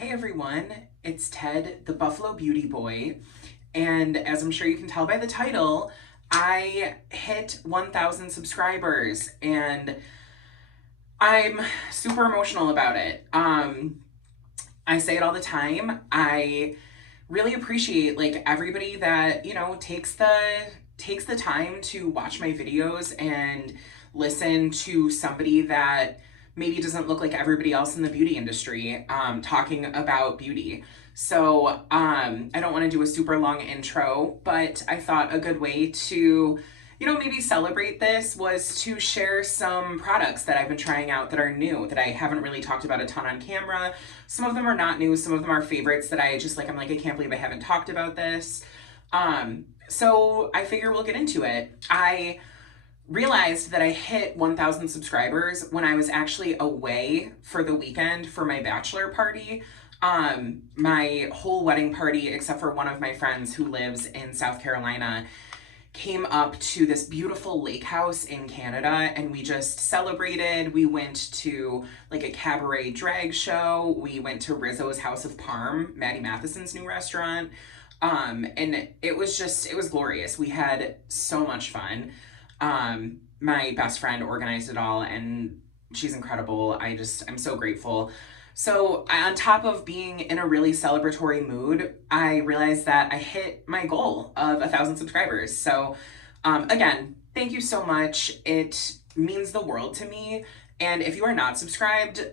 Hey everyone, it's Ted, the Buffalo Beauty Boy, and as I'm sure you can tell by the title, I hit 1,000 subscribers, and I'm super emotional about it. I say it all the time. I really appreciate everybody that takes the time to watch my videos and listen to somebody that maybe doesn't look like everybody else in the beauty industry talking about beauty. So I don't want to do a super long intro, but I thought a good way to maybe celebrate this was to share some products that I've been trying out that are new, that I haven't really talked about a ton on camera. Some of them are not new, some of them are favorites that I just I'm like, I can't believe I haven't talked about this. So I figure we'll get into it. I realized that I hit 1,000 subscribers when I was actually away for the weekend for my bachelor party. My whole wedding party, except for one of my friends who lives in South Carolina, came up to this beautiful lake house in Canada, and we just celebrated. We went to a cabaret drag show. We went to Rizzo's House of Parm, Maddie Matheson's new restaurant. And it was glorious. We had so much fun. My best friend organized it all, and she's incredible. I'm so grateful. So on top of being in a really celebratory mood, I realized that I hit my goal of 1,000 subscribers. So again, thank you so much. It means the world to me. And if you are not subscribed,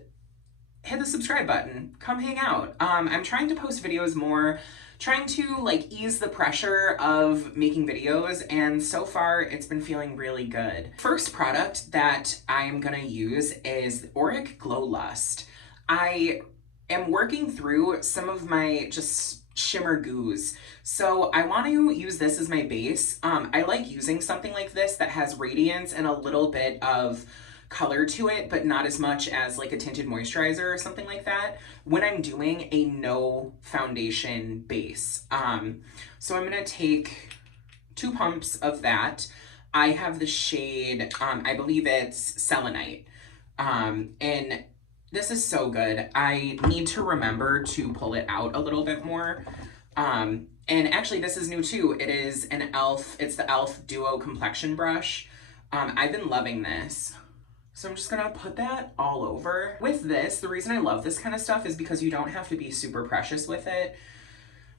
hit the subscribe button. Come hang out. I'm trying to post videos more, trying to ease the pressure of making videos, and so far it's been feeling really good. First product that I'm gonna use is Auric Glow Lust. I am working through some of my just shimmer goos. So I want to use this as my base. I like using something like this that has radiance and a little bit of color to it, but not as much as a tinted moisturizer or something like that when I'm doing a no foundation base. So I'm gonna take 2 pumps of that. I have the shade, I believe it's Selenite. And this is so good. I need to remember to pull it out a little bit more. And actually this is new too. It is an e.l.f. It's the e.l.f. Duo Complexion Brush. I've been loving this. So I'm just gonna put that all over. With this, the reason I love this kind of stuff is because you don't have to be super precious with it.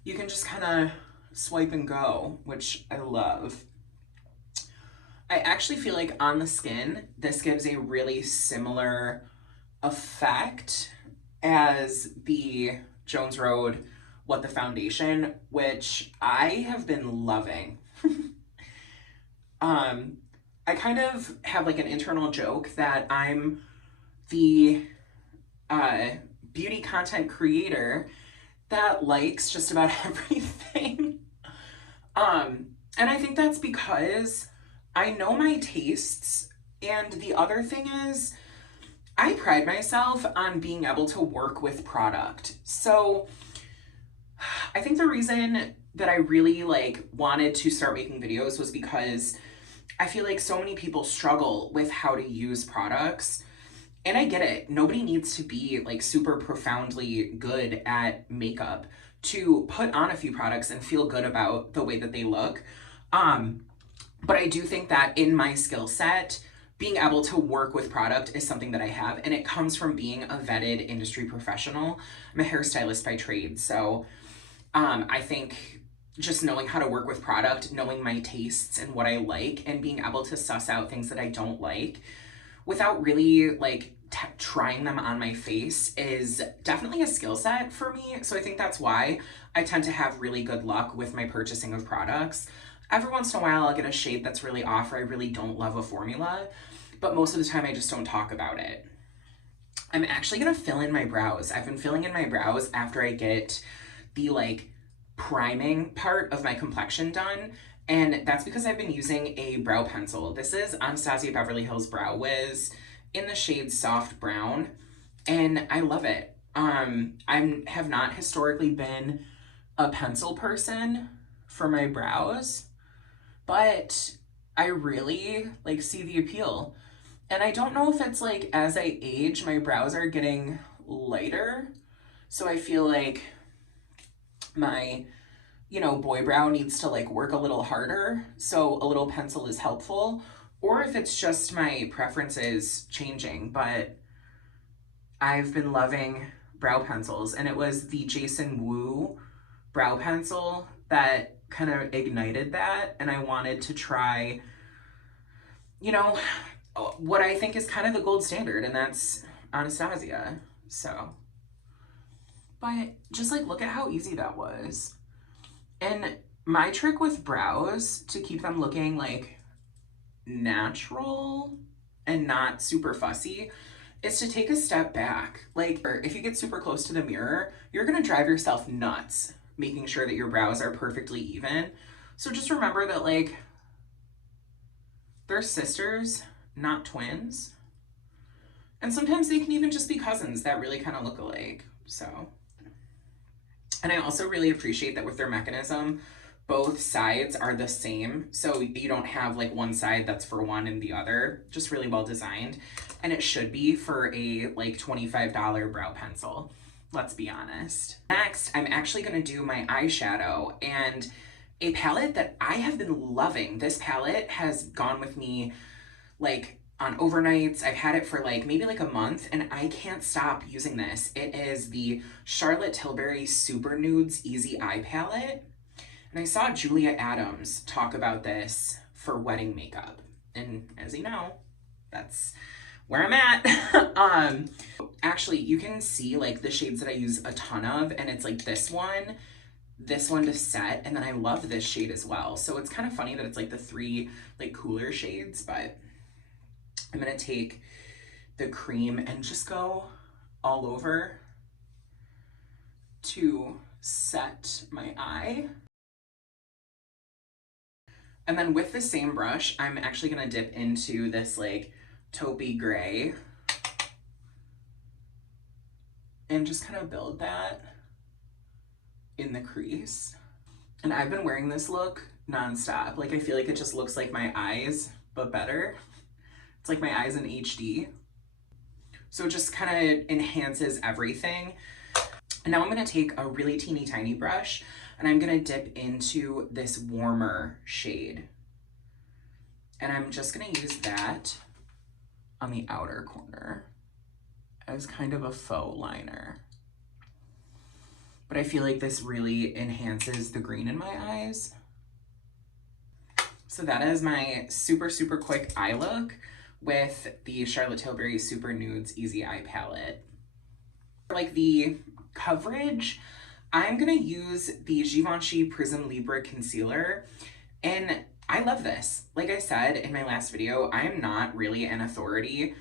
You can just kind of swipe and go, which I love. I actually feel like on the skin, this gives a really similar effect as the Jones Road What the Foundation, which I have been loving. I kind of have an internal joke that I'm the beauty content creator that likes just about everything. And I think that's because I know my tastes, and the other thing is I pride myself on being able to work with product. So I think the reason that I really wanted to start making videos was because I feel like so many people struggle with how to use products. And I get it. Nobody needs to be super profoundly good at makeup to put on a few products and feel good about the way that they look. But I do think that in my skill set, being able to work with product is something that I have, and it comes from being a vetted industry professional. I'm a hairstylist by trade, so I think just knowing how to work with product, knowing my tastes and what I like, and being able to suss out things that I don't like without really trying them on my face is definitely a skill set for me. So I think that's why I tend to have really good luck with my purchasing of products. Every once in a while I'll get a shade that's really off, or I really don't love a formula, but most of the time I just don't talk about it. I'm actually gonna fill in my brows. I've been filling in my brows after I get the priming part of my complexion done, and that's because I've been using a brow pencil. This is Anastasia Beverly Hills Brow Wiz in the shade Soft Brown, and I love it. I have not historically been a pencil person for my brows, but I really see the appeal. And I don't know if it's as I age, my brows are getting lighter, So I feel like my, you know, boy brow needs to like work a little harder. So a little pencil is helpful. Or if it's just my preferences changing, but I've been loving brow pencils, and it was the Jason Wu brow pencil that kind of ignited that, and I wanted to try, you know, what I think is kind of the gold standard, and that's Anastasia. So, but just like look at how easy that was. And my trick with brows to keep them looking like natural and not super fussy is to take a step back. Like, if you get super close to the mirror, you're gonna drive yourself nuts making sure that your brows are perfectly even. So just remember that, like, they're sisters, not twins. And sometimes they can even just be cousins that really kind of look alike. So, and I also really appreciate that with their mechanism, both sides are the same. So you don't have like one side that's for one and the other, just really well designed. And it should be for a like $25 brow pencil. Let's be honest. Next, I'm actually gonna do my eyeshadow, and a palette that I have been loving. This palette has gone with me like on overnights. I've had it for like maybe like a month, and I can't stop using this. It is the Charlotte Tilbury Super Nudes Easy Eye Palette. And I saw Julia Adams talk about this for wedding makeup. And as you know, that's where I'm at. Actually, you can see like the shades that I use a ton of, and it's like this one to set, and then I love this shade as well. So it's kind of funny that it's like the three like cooler shades, but I'm gonna take the cream and just go all over to set my eye. And then with the same brush, I'm actually gonna dip into this like taupey gray and just kind of build that in the crease. And I've been wearing this look nonstop. Like I feel like it just looks like my eyes, but better. It's like my eyes in HD. So it just kind of enhances everything. And now I'm gonna take a really teeny tiny brush, and I'm gonna dip into this warmer shade. And I'm just gonna use that on the outer corner as kind of a faux liner. But I feel like this really enhances the green in my eyes. So that is my super, super quick eye look with the Charlotte Tilbury Super Nudes Easy Eye Palette. For like the coverage, I'm gonna use the Givenchy Prism Libre Concealer, and I love this. Like I said in my last video, I am not really an authority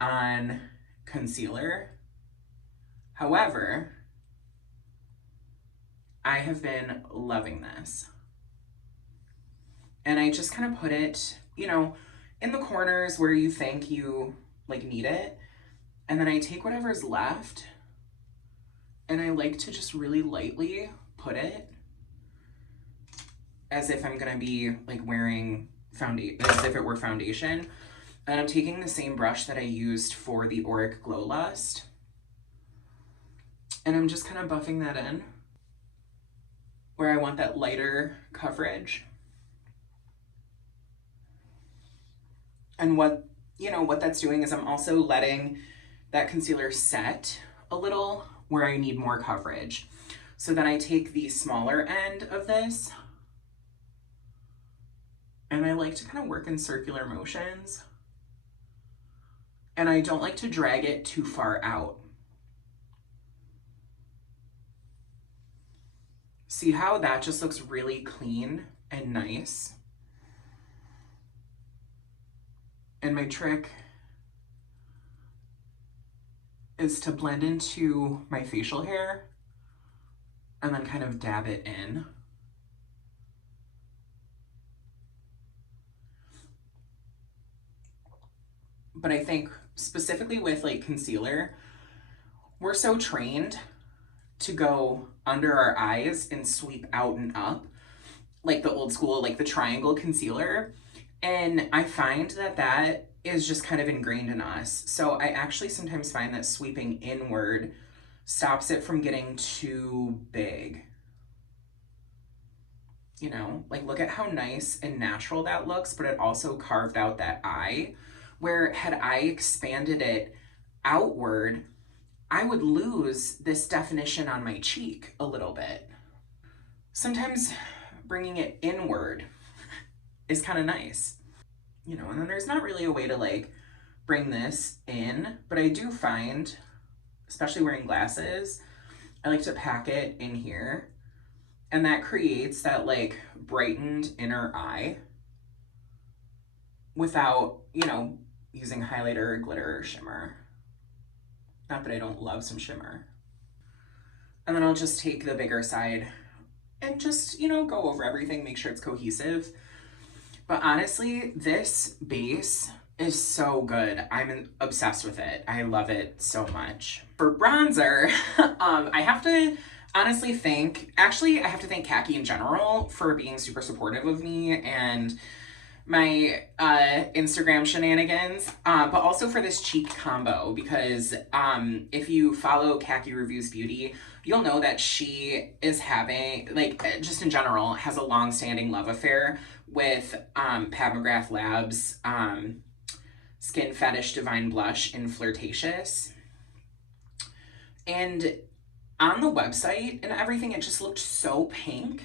on concealer. However, I have been loving this. And I just kind of put it, you know, in the corners where you think you like need it. And then I take whatever's left, and I like to just really lightly put it as if I'm gonna be like wearing foundation, as if it were foundation. And I'm taking the same brush that I used for the Auric Glow Lust, and I'm just kind of buffing that in where I want that lighter coverage. And what, you know, what that's doing is I'm also letting that concealer set a little where I need more coverage. So then I take the smaller end of this, and I like to kind of work in circular motions. And I don't like to drag it too far out. See how that just looks really clean and nice? And my trick is to blend into my facial hair and then kind of dab it in. But I think specifically with like concealer, we're so trained to go under our eyes and sweep out and up, like the old school, like the triangle concealer. And I find that is just kind of ingrained in us. So I actually sometimes find that sweeping inward stops it from getting too big. You know, like look at how nice and natural that looks, but it also carved out that eye, where had I expanded it outward, I would lose this definition on my cheek a little bit. Sometimes bringing it inward is kind of nice, you know, and then there's not really a way to like bring this in, but I do find, especially wearing glasses, I like to pack it in here, and that creates that like brightened inner eye without, you know, using highlighter or glitter or shimmer. Not that I don't love some shimmer. And then I'll just take the bigger side and just, you know, go over everything, make sure it's cohesive. But honestly, this base is so good. I'm obsessed with it. I love it so much. For bronzer, I have to honestly I have to thank Khaki in general for being super supportive of me and my Instagram shenanigans, but also for this cheek combo, because if you follow Khaki Reviews Beauty, you'll know that she is having, like, just in general, has a long-standing love affair with Pat McGrath Labs Skin Fetish Divine Blush in Flirtatious. And on the website and everything, it just looked so pink.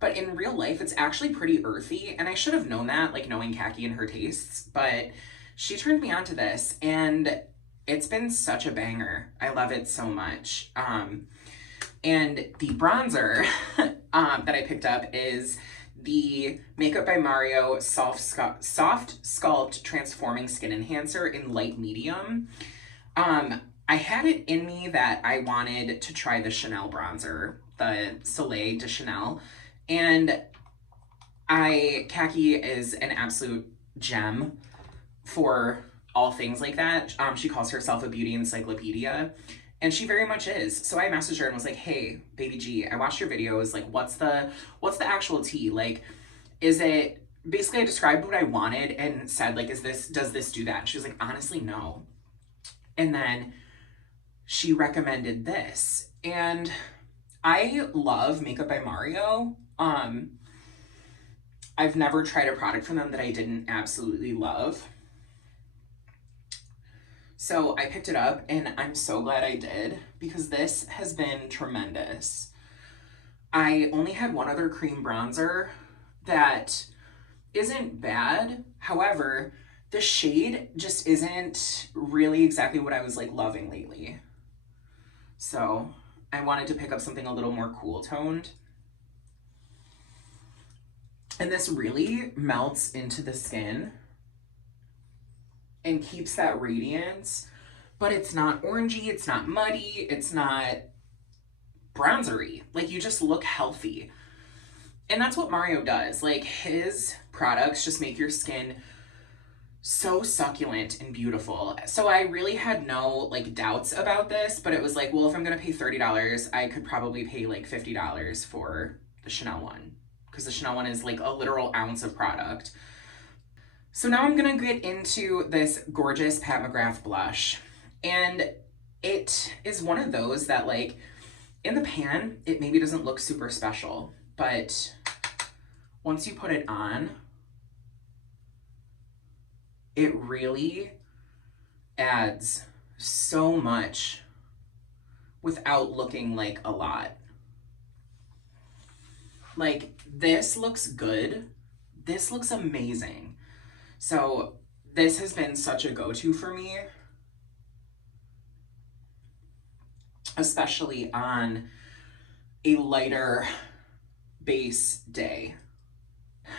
But in real life, it's actually pretty earthy. And I should have known that, like knowing Khaki and her tastes. But she turned me on to this, and it's been such a banger. I love it so much. And the bronzer that I picked up is the Makeup by Mario Soft Sculpt Transforming Skin Enhancer in light medium. I had it in me that I wanted to try the Chanel bronzer, the Soleil de Chanel. And Khaki is an absolute gem for all things like that. She calls herself a beauty encyclopedia, and she very much is. So I messaged her and was like, hey, baby G, I watched your videos. Like, what's the actual tea? Like, is it, basically I described what I wanted and said, like, does this do that? And she was like, honestly, no. And then she recommended this, and I love Makeup by Mario. I've never tried a product from them that I didn't absolutely love. So I picked it up, and I'm so glad I did, because this has been tremendous. I only had one other cream bronzer that isn't bad. However, the shade just isn't really exactly what I was like loving lately. So I wanted to pick up something a little more cool toned. And this really melts into the skin and keeps that radiance, but it's not orangey, it's not muddy, it's not bronzery. Like, you just look healthy. And that's what Mario does. Like, his products just make your skin so succulent and beautiful. So I really had no like doubts about this, but it was like, well, if I'm gonna pay $30, I could probably pay like $50 for the Chanel one, because the Chanel one is like a literal ounce of product. So now I'm gonna get into this gorgeous Pat McGrath blush, and it is one of those that, like, in the pan, it maybe doesn't look super special, but once you put it on, it really adds so much without looking like a lot. Like, this looks good. This looks amazing. So this has been such a go-to for me, especially on a lighter base day.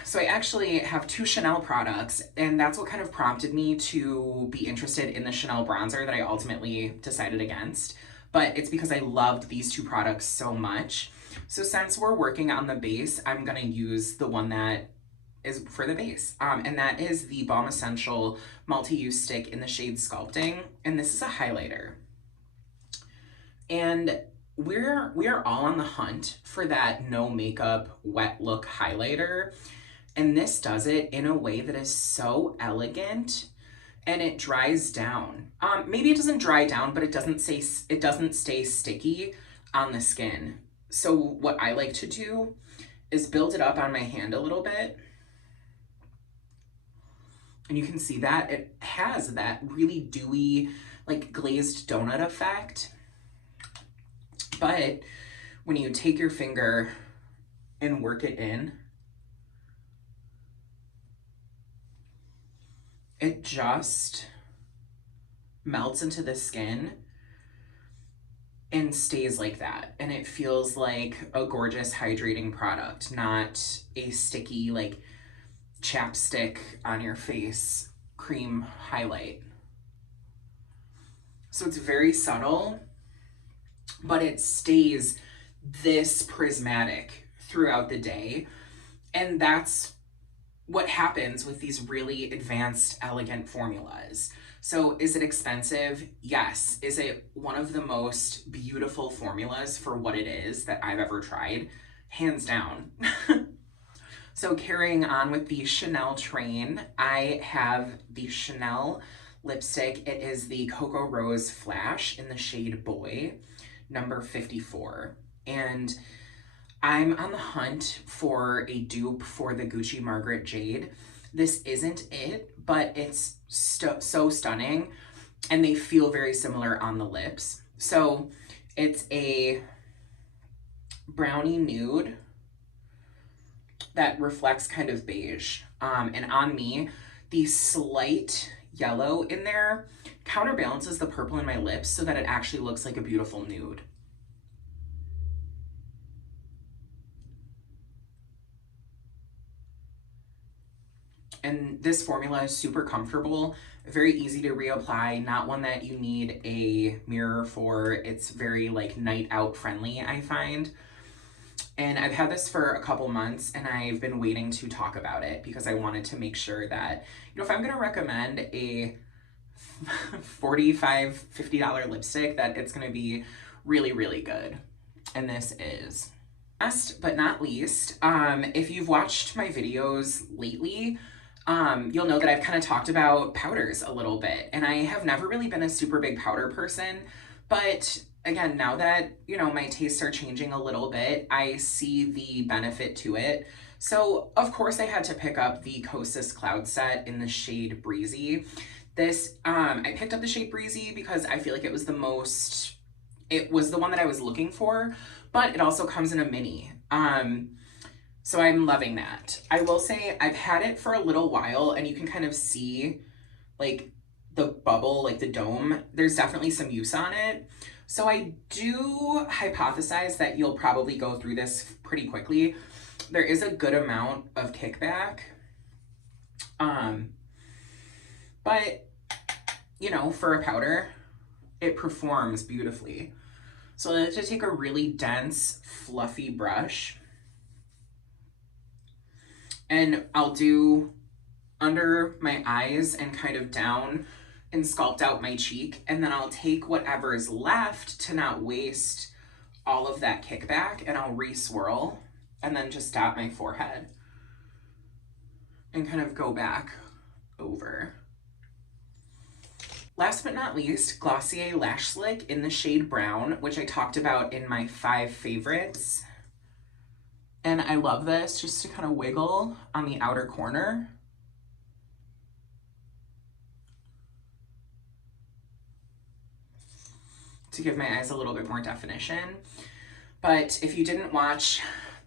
So I actually have two Chanel products, and that's what kind of prompted me to be interested in the Chanel bronzer that I ultimately decided against. But it's because I loved these two products so much. So since we're working on the base, I'm gonna use the one that is for the base. And that is the Balm Essential Multi-Use Stick in the shade Sculpting. And this is a highlighter. And we are all on the hunt for that no makeup wet look highlighter, and this does it in a way that is so elegant and it dries down. Maybe it doesn't dry down, but it doesn't stay sticky on the skin. So what I like to do is build it up on my hand a little bit. And you can see that it has that really dewy, like glazed donut effect. But when you take your finger and work it in, it just melts into the skin and stays like that. And it feels like a gorgeous hydrating product, not a sticky like chapstick on your face cream highlight. So it's very subtle, but it stays this prismatic throughout the day. And that's what happens with these really advanced, elegant formulas. So is it expensive? Yes. Is it one of the most beautiful formulas for what it is that I've ever tried? Hands down. So carrying on with the Chanel train, I have the Chanel lipstick. It is the Cocoa Rose Flash in the shade Boy, number 54. And I'm on the hunt for a dupe for the Gucci Margaret Jade. This isn't it, but it's so stunning, and they feel very similar on the lips. So it's a brownie nude that reflects kind of beige. And on me, the slight yellow in there counterbalances the purple in my lips so that it actually looks like a beautiful nude. And this formula is super comfortable, very easy to reapply, not one that you need a mirror for. It's very like night out friendly, I find. And I've had this for a couple months, and I've been waiting to talk about it because I wanted to make sure that, you know, if I'm gonna recommend a $45, $50 lipstick, that it's gonna be really, really good. And this is. Last but not least, if you've watched my videos lately, you'll know that I've kind of talked about powders a little bit, and I have never really been a super big powder person, but again, now that, you know, my tastes are changing a little bit, I see the benefit to it. So of course I had to pick up the Kosas Cloud Set in the shade Breezy. This, I picked up the shade Breezy because I feel like it was the one that I was looking for, but it also comes in a mini. So I'm loving that. I will say I've had it for a little while, and you can kind of see like the bubble, like the dome. There's definitely some use on it. So I do hypothesize that you'll probably go through this pretty quickly. There is a good amount of kickback. But you know, for a powder, it performs beautifully. So I like to take a really dense, fluffy brush, and I'll do under my eyes and kind of down and sculpt out my cheek. And then I'll take whatever is left to not waste all of that kickback, and I'll re-swirl and then just dot my forehead and kind of go back over. Last but not least, Glossier Lash Slick in the shade Brown, which I talked about in my 5 favorites. And I love this just to kind of wiggle on the outer corner. To give my eyes a little bit more definition. But if you didn't watch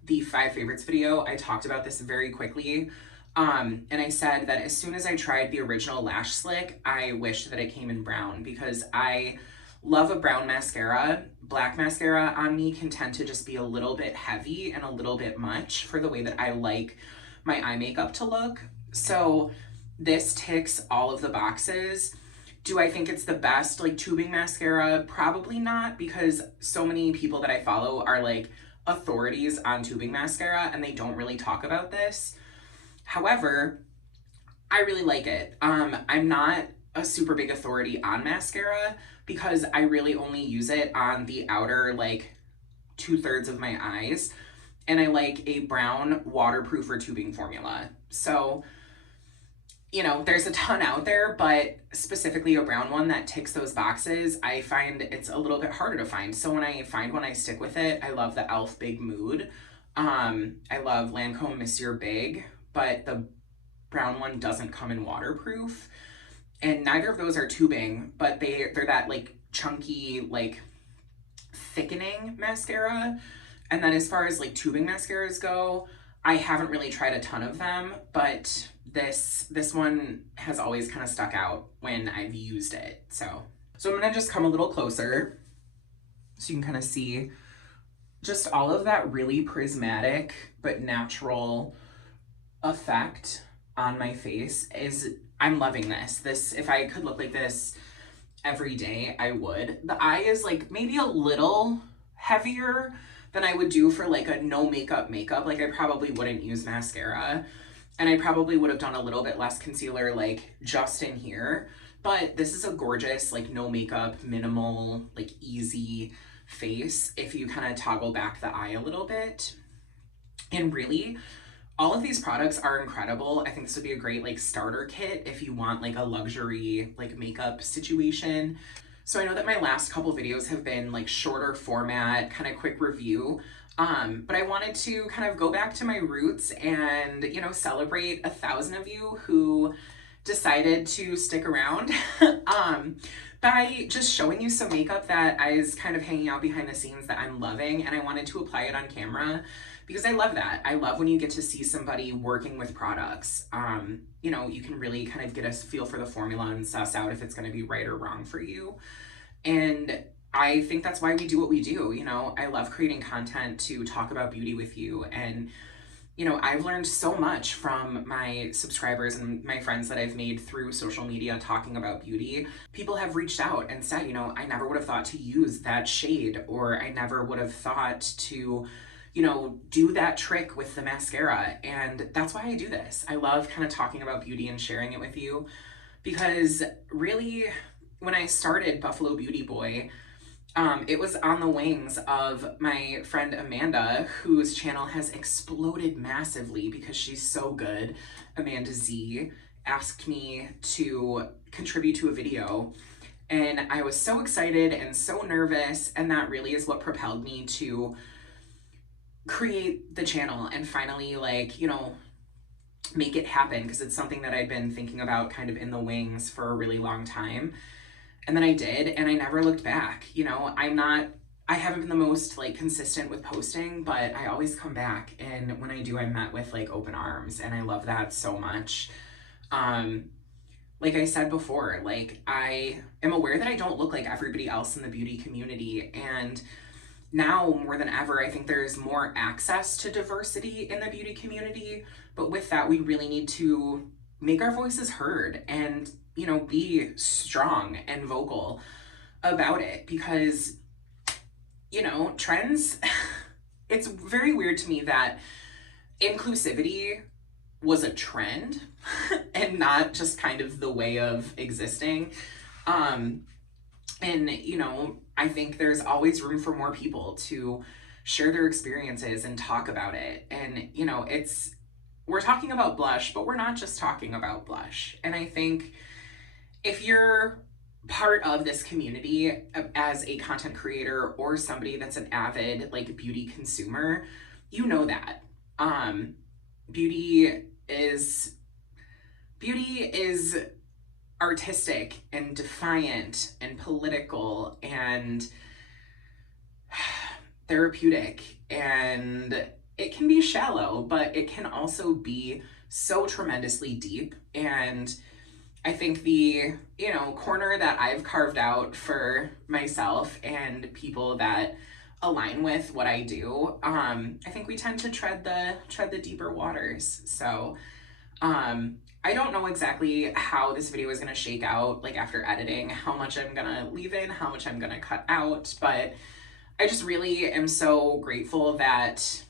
the 5 favorites video, I talked about this very quickly. And I said that as soon as I tried the original Lash Slick, I wished that it came in brown because I love a brown mascara. Black mascara on me can tend to just be a little bit heavy and a little bit much for the way that I like my eye makeup to look. So this ticks all of the boxes. Do I think it's the best like tubing mascara? Probably not, because so many people that I follow are like authorities on tubing mascara and they don't really talk about this. However, I really like it. I'm not a super big authority on mascara because I really only use it on the outer like 2/3 of my eyes, and I like a brown waterproof or tubing formula. So you know, there's a ton out there, but specifically a brown one that ticks those boxes, I find it's a little bit harder to find. So when I find one, I stick with it. I love the e.l.f. Big Mood. I love Lancome Monsieur Big, but the brown one doesn't come in waterproof. And neither of those are tubing, but they're that like chunky, like thickening mascara. And then as far as like tubing mascaras go, I haven't really tried a ton of them, but this one has always kind of stuck out when I've used it. So I'm gonna just come a little closer so you can kind of see just all of that really prismatic but natural effect on my face. I'm loving this. If I could look like this every day, I would. The eye is like maybe a little heavier than I would do for like a no makeup. Like I probably wouldn't use mascara, and I probably would have done a little bit less concealer like just in here. But this is a gorgeous like no makeup, minimal, like easy face if you kind of toggle back the eye a little bit. And really, all of these products are incredible. I think this would be a great like starter kit if you want like a luxury like makeup situation. So I know that my last couple videos have been like shorter format, kind of quick review. But I wanted to kind of go back to my roots and, you know, celebrate 1,000 of you who decided to stick around by just showing you some makeup that is kind of hanging out behind the scenes that I'm loving, and I wanted to apply it on camera because I love that. I love when you get to see somebody working with products. You know, you can really kind of get a feel for the formula and suss out if it's going to be right or wrong for you. And I think that's why we do what we do. You know, I love creating content to talk about beauty with you. And, you know, I've learned so much from my subscribers and my friends that I've made through social media talking about beauty. People have reached out and said, you know, I never would have thought to use that shade, or I never would have thought to, you know, do that trick with the mascara. And that's why I do this. I love kind of talking about beauty and sharing it with you, because really, when I started Buffalo Beauty Boy, it was on the wings of my friend Amanda, whose channel has exploded massively because she's so good. Amanda Z asked me to contribute to a video, and I was so excited and so nervous, and that really is what propelled me to create the channel and finally, like, you know, make it happen, because it's something that I'd been thinking about kind of in the wings for a really long time. And then I did, and I never looked back. You know, I haven't been the most like consistent with posting, but I always come back, and when I do, I'm met with like open arms, and I love that so much. Like I said before, like I am aware that I don't look like everybody else in the beauty community, and now more than ever, I think there's more access to diversity in the beauty community, but with that, we really need to make our voices heard and, you know, be strong and vocal about it, because, you know, trends, it's very weird to me that inclusivity was a trend and not just kind of the way of existing. And, you know, I think there's always room for more people to share their experiences and talk about it. And, you know, we're talking about blush, but we're not just talking about blush. And I think if you're part of this community as a content creator or somebody that's an avid like beauty consumer, you know that beauty is artistic and defiant and political and therapeutic, and it can be shallow, but it can also be so tremendously deep. And I think the, you know, corner that I've carved out for myself and people that align with what I do, I think we tend to tread the deeper waters. So I don't know exactly how this video is going to shake out, like after editing, how much I'm going to leave in, how much I'm going to cut out, but I just really am so grateful that,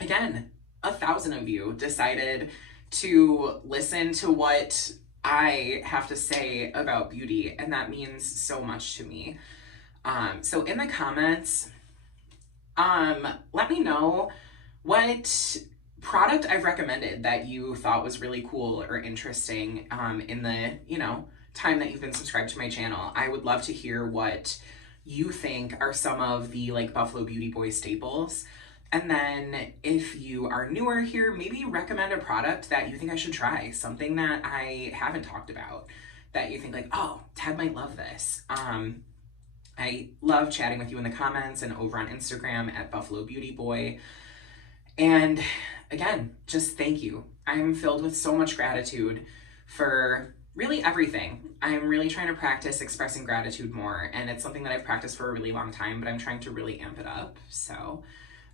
again, 1,000 of you decided to listen to what I have to say about beauty, and that means so much to me. So in the comments, let me know what product I've recommended that you thought was really cool or interesting in the, time that you've been subscribed to my channel. I would love to hear what you think are some of the like Buffalo Beauty Boy staples. And then if you are newer here, maybe recommend a product that you think I should try, something that I haven't talked about, that you think like, oh, Ted might love this. I love chatting with you in the comments and over on Instagram at Buffalo Beauty Boy. And again, just thank you. I'm filled with so much gratitude for really everything. I'm really trying to practice expressing gratitude more, and it's something that I've practiced for a really long time, but I'm trying to really amp it up. So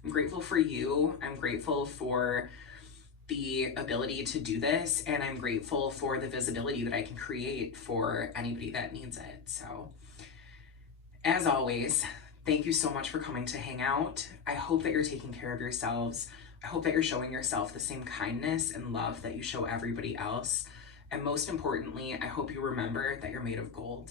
I'm grateful for you. I'm grateful for the ability to do this, and I'm grateful for the visibility that I can create for anybody that needs it. So as always, thank you so much for coming to hang out. I hope that you're taking care of yourselves. I hope that you're showing yourself the same kindness and love that you show everybody else. And most importantly, I hope you remember that you're made of gold.